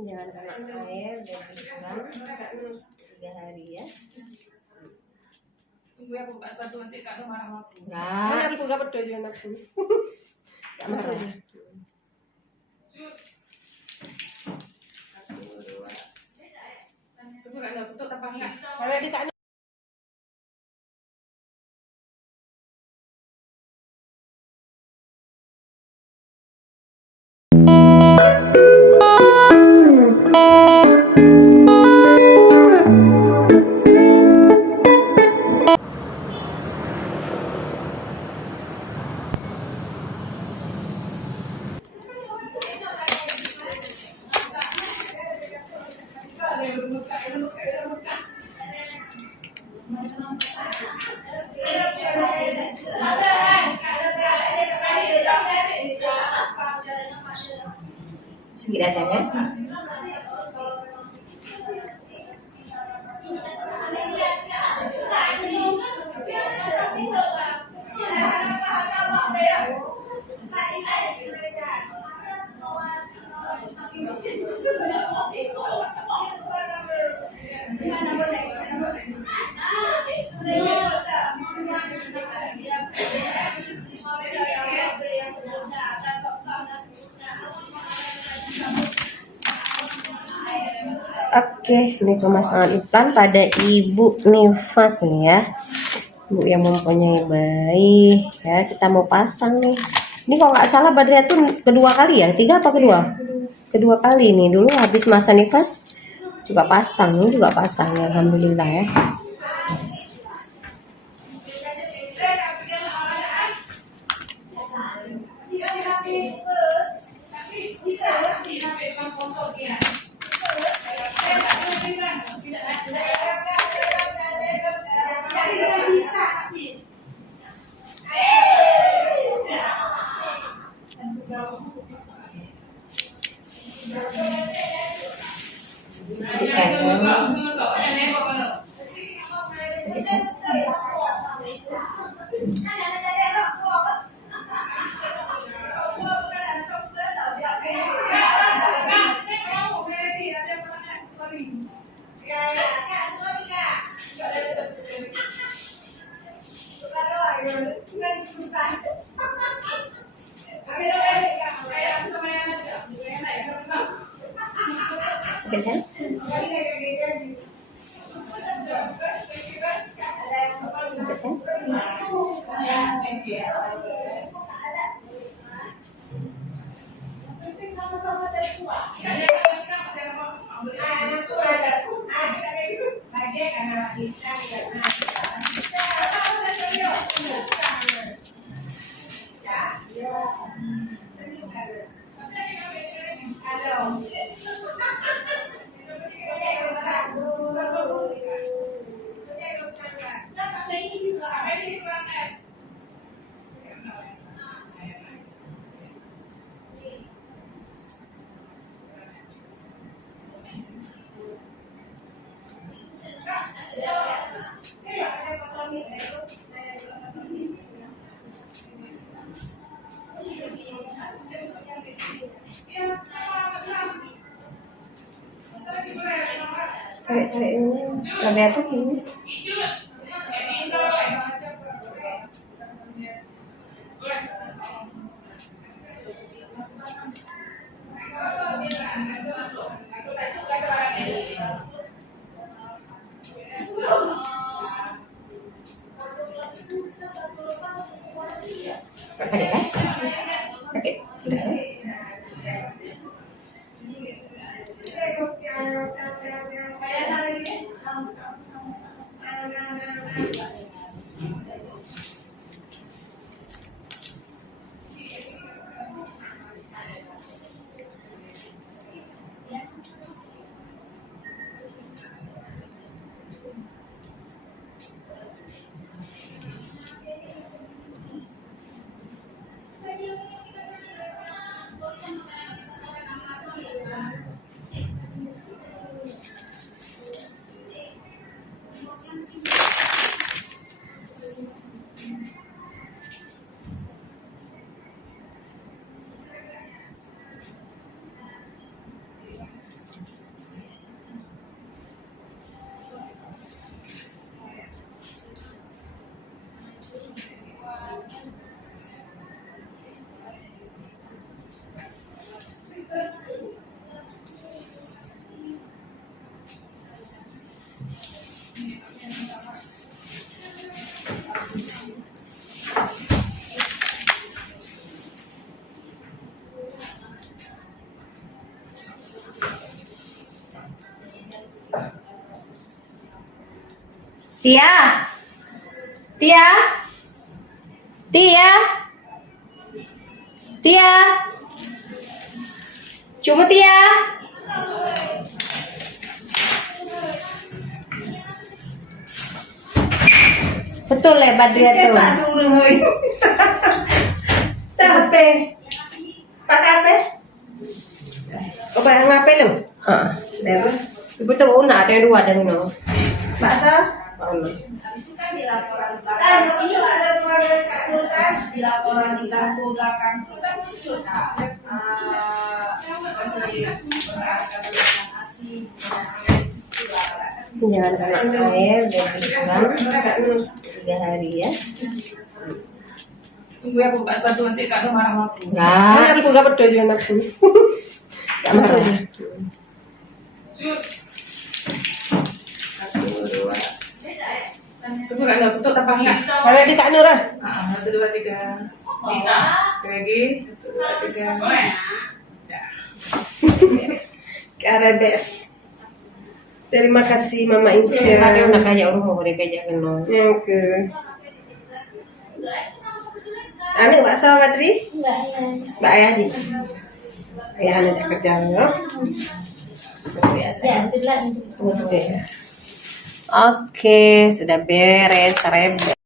Jangan kena air dan disiram 3 hari ya. Tunggu ya, buka sepatu nanti Kak marah aku. Nah, aku dapat dojoan aku. Enggak marah. Tunggu Kak, tutup tapaknya. Kalau di Kak sedikit aja ya. Oke, ini pemasangan implan pada ibu nifas nih ya, ibu yang mempunyai bayi ya. Kita mau pasang nih. Ini kalau nggak salah Badria tuh kedua kali ya, ketiga atau kedua kali nih. Dulu habis masa nifas juga pasang, ini juga pasang ya, alhamdulillah ya. Tarik ini lebih apa ini? Sakit kan? Sakit. Tia. Tia. Tia. Tia. Cuma Tia. Betul ya Badria tuh. Tak dulu hoi. Tape. Pak apa? Apa yang ngapain lo? Ah, Berapa? ibu tuh una ada dua dan no. Bakso? Ono. Ini ada dua dari Kak Sultan. Di laporan di lampu belakang itu kan muncul Kak. Jangan kena air dan disiram 3 hari ya. Tunggu ya buka sepatu nanti Kak Nur marah sama aku. Enggak, Aku gak betul juga nafsu. Gak marah. Yuk. 1, 2. Tunggu Kak Nur, tutup tapangnya. Kalau di Kak Nur ah. 1, 2, 3. Lagi. 1, 2, 3. Karebes. Terima kasih Mama Ada Inca. nak kajak rumah mereka kajak kena. Oke. Ane bakso Badri? Mbak Ayah di. Ayah anak kerja ya. Biasa. Oke, sudah beres, rebel.